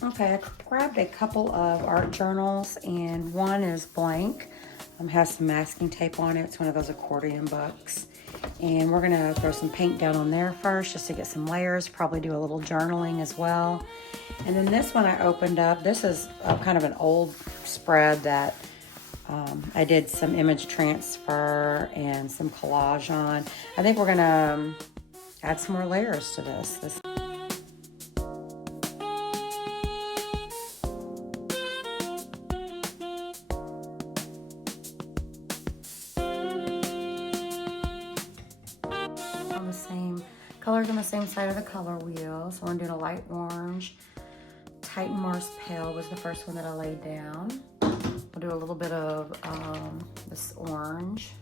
Okay, I grabbed a couple of art journals, and one is blank. Has some masking tape on it. It's one of those accordion books. And we're gonna throw some paint down on there first just to get some layers, probably do a little journaling as well. And then this one I opened up. This is kind of an old spread that I did some image transfer and some collage on. I think we're gonna add some more layers to this. On the same colors on the same side of the color wheel. So I'm doing a light orange. Titan Mars Pale was the first one that I laid down. I'll do a little bit of this orange.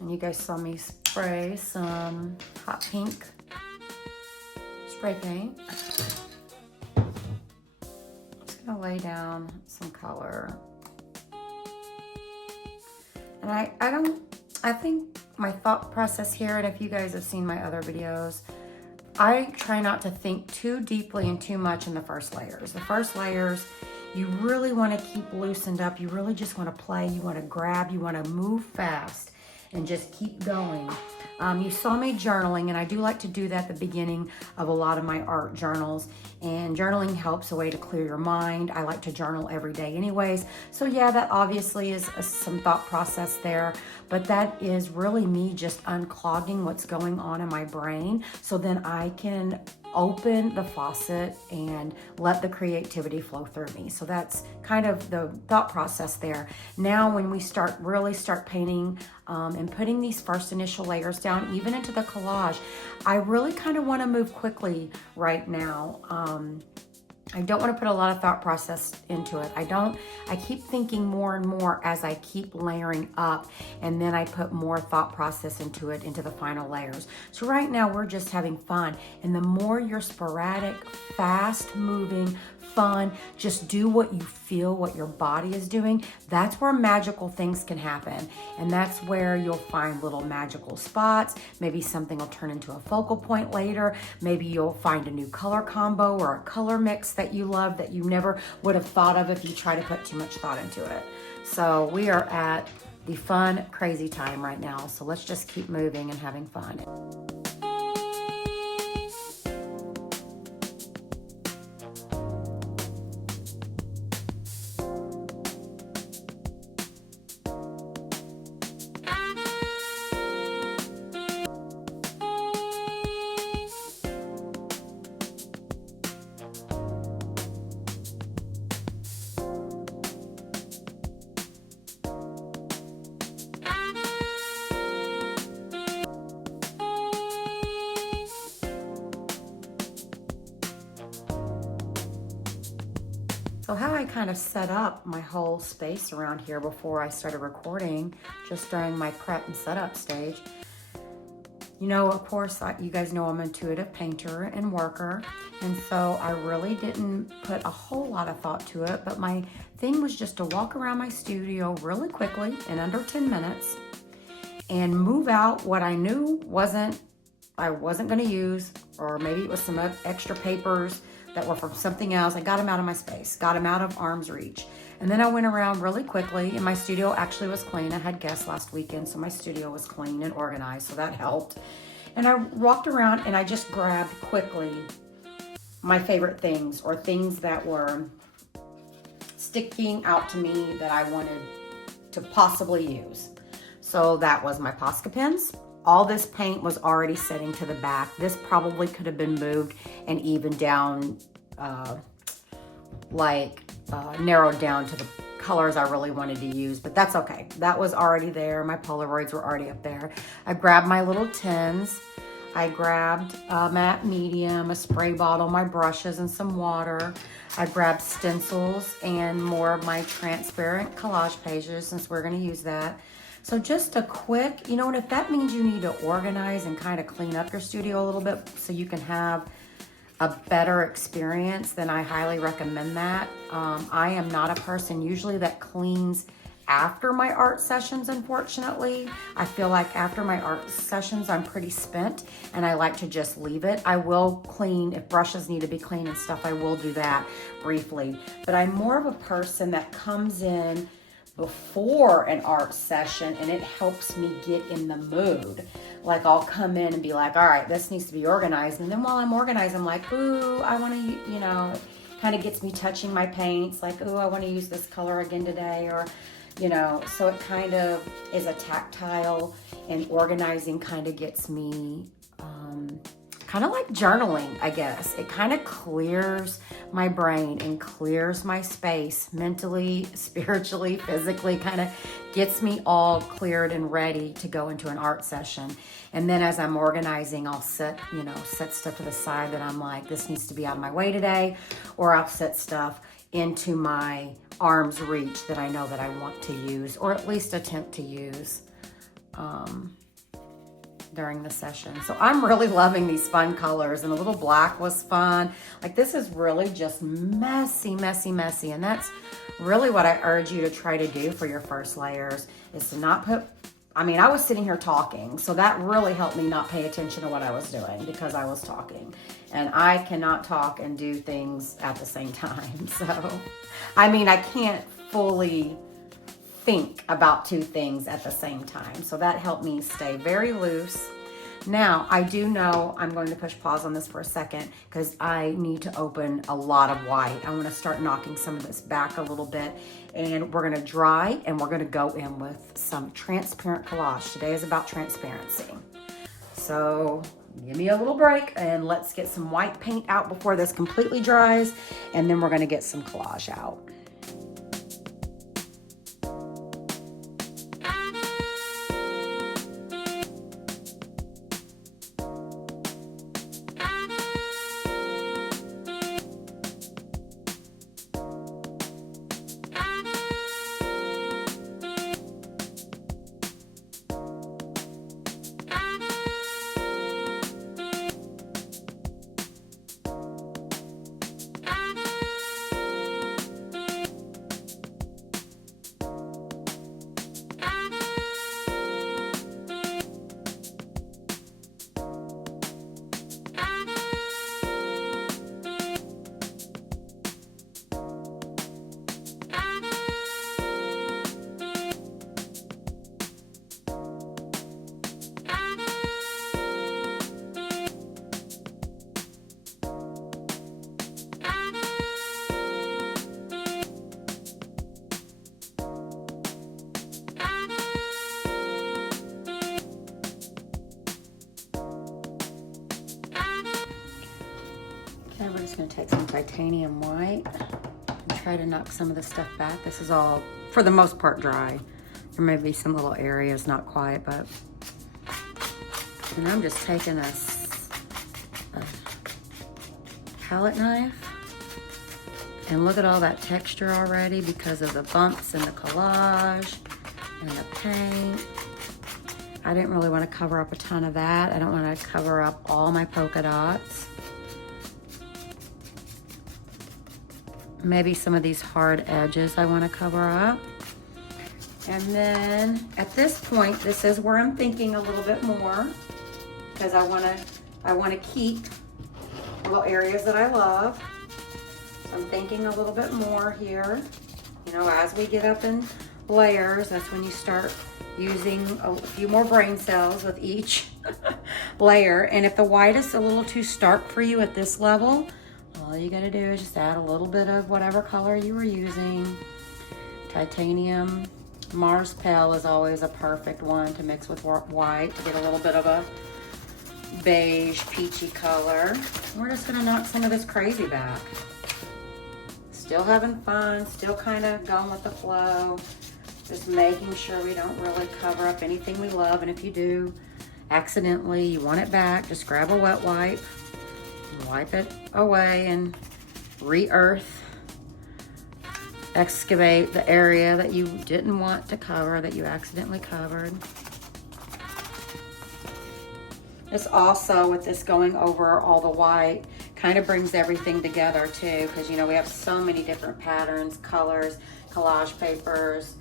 And you guys saw me spray some hot pink spray paint. Just gonna lay down some color. And I think my thought process here, and if you guys have seen my other videos, I try not to think too deeply and too much in the first layers. The first layers, you really want to keep loosened up. You really just want to play. You want to grab. You want to move fast and just keep going. You saw me journaling, and I do like to do that at the beginning of a lot of my art journals. And journaling helps a way to clear your mind. I like to journal every day anyways. So yeah, that obviously is some thought process there, but that is really me just unclogging what's going on in my brain so then I can open the faucet and let the creativity flow through me. So that's kind of the thought process there. Now when we really start painting and putting these first initial layers down, even into the collage, I really kind of want to move quickly right now. I don't want to put a lot of thought process into it. I keep thinking more and more as I keep layering up, and then I put more thought process into it, into the final layers. So right now we're just having fun. And the more you're sporadic, fast moving, fun, just do what you feel, what your body is doing, that's where magical things can happen. And that's where you'll find little magical spots. Maybe something will turn into a focal point later. Maybe you'll find a new color combo or a color mix that you love that you never would have thought of if you try to put too much thought into it. So we are at the fun, crazy time right now. So let's just keep moving and having fun. So how I kind of set up my whole space around here before I started recording, just during my prep and setup stage. You know, of course, you guys know I'm an intuitive painter and worker, and so I really didn't put a whole lot of thought to it, but my thing was just to walk around my studio really quickly in under 10 minutes and move out what I knew I wasn't gonna use, or maybe it was some extra papers that were from something else. I got them out of my space, got them out of arm's reach. And then I went around really quickly, and my studio actually was clean. I had guests last weekend, so my studio was clean and organized, so that helped. And I walked around and I just grabbed quickly my favorite things, or things that were sticking out to me that I wanted to possibly use. So that was my Posca pens. All this paint was already setting to the back. This probably could have been moved and even down, narrowed down to the colors I really wanted to use, but that's okay. That was already there. My Polaroids were already up there. I grabbed my little tins. I grabbed a matte medium, a spray bottle, my brushes, and some water. I grabbed stencils and more of my transparent collage pages, since we're gonna use that. So just a quick, you know, and if that means you need to organize and kind of clean up your studio a little bit so you can have a better experience, then I highly recommend that. I am not a person usually that cleans after my art sessions, unfortunately. I feel like after my art sessions, I'm pretty spent and I like to just leave it. I will clean, if brushes need to be cleaned and stuff, I will do that briefly. But I'm more of a person that comes in before an art session and it helps me get in the mood. Like I'll come in and be like, all right, this needs to be organized. And then while I'm organized, I'm like, ooh, I want to, you know, kind of gets me touching my paints. Like, ooh, I want to use this color again today, or, you know, so it kind of is a tactile, and organizing kind of gets me, kind of like journaling, I guess. It kind of clears my brain and clears my space mentally, spiritually, physically, kind of gets me all cleared and ready to go into an art session. And then as I'm organizing, I'll set stuff to the side that I'm like, this needs to be out of my way today, or I'll set stuff into my arm's reach that I know that I want to use, or at least attempt to use during the session. So I'm really loving these fun colors, and a little black was fun. Like this is really just messy, messy, messy. And that's really what I urge you to try to do for your first layers, is to not put, I mean, I was sitting here talking, so that really helped me not pay attention to what I was doing because I was talking. And I cannot talk and do things at the same time. So, I mean, I can't fully think about two things at the same time. So that helped me stay very loose. Now, I do know I'm going to push pause on this for a second because I need to open a lot of white. I want to start knocking some of this back a little bit, and we're going to dry and we're going to go in with some transparent collage. Today is about transparency. So give me a little break and let's get some white paint out before this completely dries, and then we're going to get some collage out. Okay, we're just going to take some titanium white and try to knock some of this stuff back. This is all, for the most part, dry. There may be some little areas not quite, but... And I'm just taking a palette knife. And look at all that texture already because of the bumps in the collage and the paint. I didn't really want to cover up a ton of that. I don't want to cover up all my polka dots. Maybe some of these hard edges I want to cover up. And then at this point, this is where I'm thinking a little bit more, because I want to keep little areas that I love. So I'm thinking a little bit more here. You know, as we get up in layers, that's when you start using a few more brain cells with each layer. And if the white is a little too stark for you at this level, all you gotta do is just add a little bit of whatever color you were using. Titanium Mars Pale is always a perfect one to mix with white to get a little bit of a beige, peachy color. We're just gonna knock some of this crazy back. Still having fun, still kind of going with the flow. Just making sure we don't really cover up anything we love. And if you do, accidentally, you want it back, just grab a wet wipe. Wipe it away and re-earth, excavate the area that you didn't want to cover, that you accidentally covered. This also, with this going over all the white, kind of brings everything together too, because you know we have so many different patterns, colors, collage papers,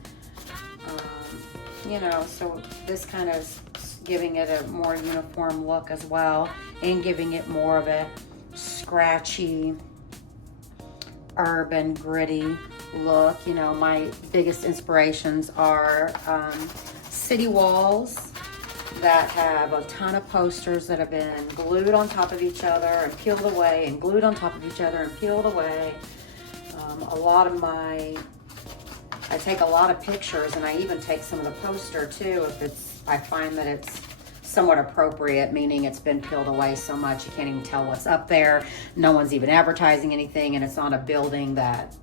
You know, so this kind of is giving it a more uniform look as well, and giving it more of a scratchy, urban, gritty look. You know, my biggest inspirations are city walls that have a ton of posters that have been glued on top of each other and peeled away and glued on top of each other and peeled away. I take a lot of pictures, and I even take some of the poster too if I find that it's somewhat appropriate, meaning it's been peeled away so much you can't even tell what's up there. No one's even advertising anything, and it's on a building that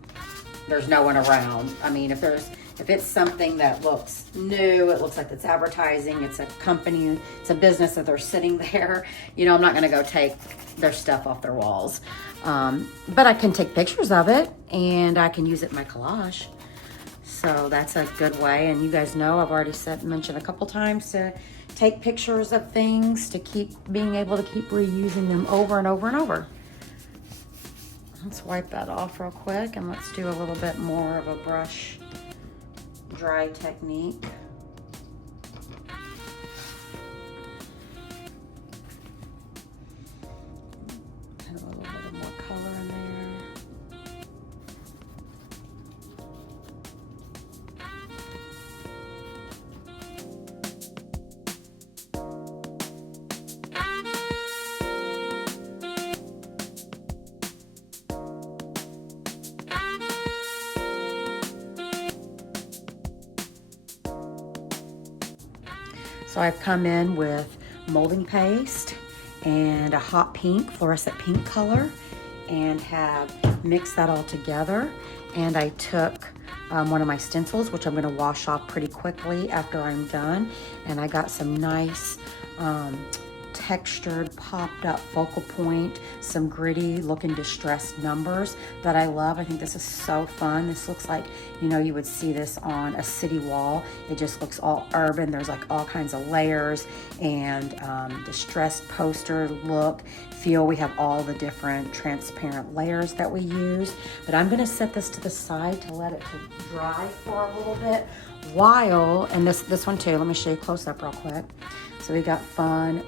there's no one around. I mean, if it's something that looks new, it looks like it's advertising, it's a company, it's a business that they're sitting there, you know, I'm not gonna go take their stuff off their walls. But I can take pictures of it, and I can use it in my collage. So that's a good way. And you guys know I've already mentioned a couple times to take pictures of things, to keep being able to keep reusing them over and over and over. Let's wipe that off real quick, and let's do a little bit more of a brush dry technique. Add a little bit more color in there. So I've come in with molding paste and a hot pink, fluorescent pink color, and have mixed that all together. And I took one of my stencils, which I'm gonna wash off pretty quickly after I'm done. And I got some nice textured, popped up focal point, some gritty looking distressed numbers that I love. I think this is so fun. This looks like, you know, you would see this on a city wall. It just looks all urban. There's like all kinds of layers and distressed poster look, feel. We have all the different transparent layers that we use. But I'm gonna set this to the side to let it dry for a little bit while, and this one too, let me show you close up real quick. So we got fun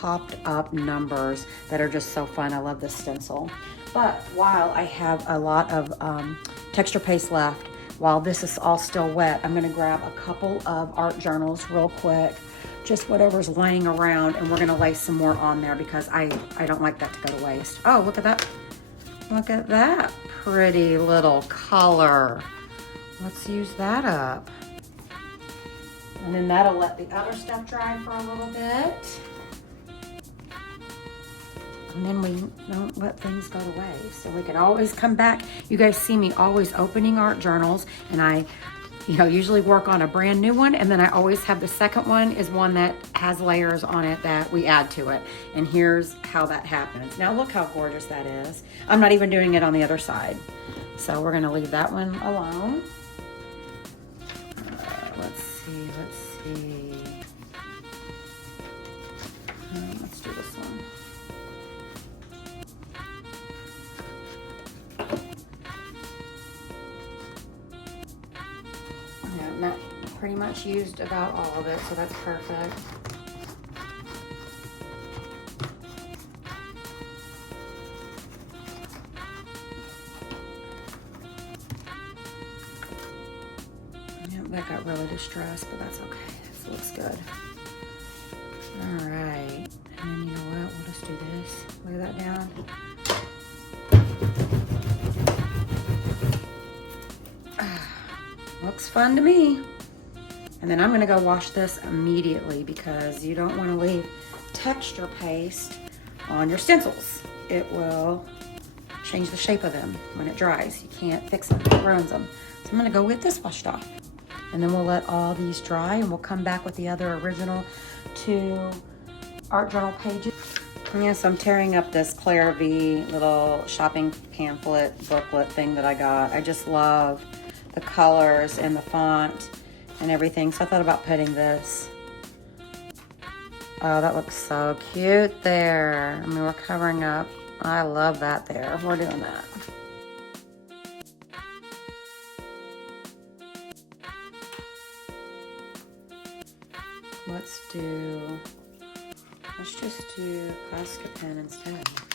popped up numbers that are just so fun. I love this stencil. But while I have a lot of texture paste left, while this is all still wet, I'm gonna grab a couple of art journals real quick, just whatever's laying around, and we're gonna lay some more on there because I don't like that to go to waste. Oh, look at that. Look at that pretty little color. Let's use that up. And then that'll let the other stuff dry for a little bit. And then we don't let things go to waste. So we can always come back. You guys see me always opening art journals, and I, you know, usually work on a brand new one, and then I always have the second one is one that has layers on it that we add to it. And here's how that happens. Now look how gorgeous that is. I'm not even doing it on the other side. So we're gonna leave that one alone. Let's see. Let's do this one. That pretty much used about all of it, so that's perfect. Yep, that got really distressed, but that's okay. This looks good. All right, and then you know what? We'll just do this. Lay that down. Looks fun to me. And then I'm gonna go wash this immediately because you don't wanna leave texture paste on your stencils. It will change the shape of them when it dries. You can't fix them, it ruins them. So I'm gonna go get this washed off. And then we'll let all these dry, and we'll come back with the other original 2 art journal pages. Yes, I'm tearing up this Claire V little shopping pamphlet booklet thing that I got. I just love the colors and the font and everything. So I thought about putting this. Oh, that looks so cute there. I mean, we're covering up. I love that there. We're doing that. let's just do plastic pen instead.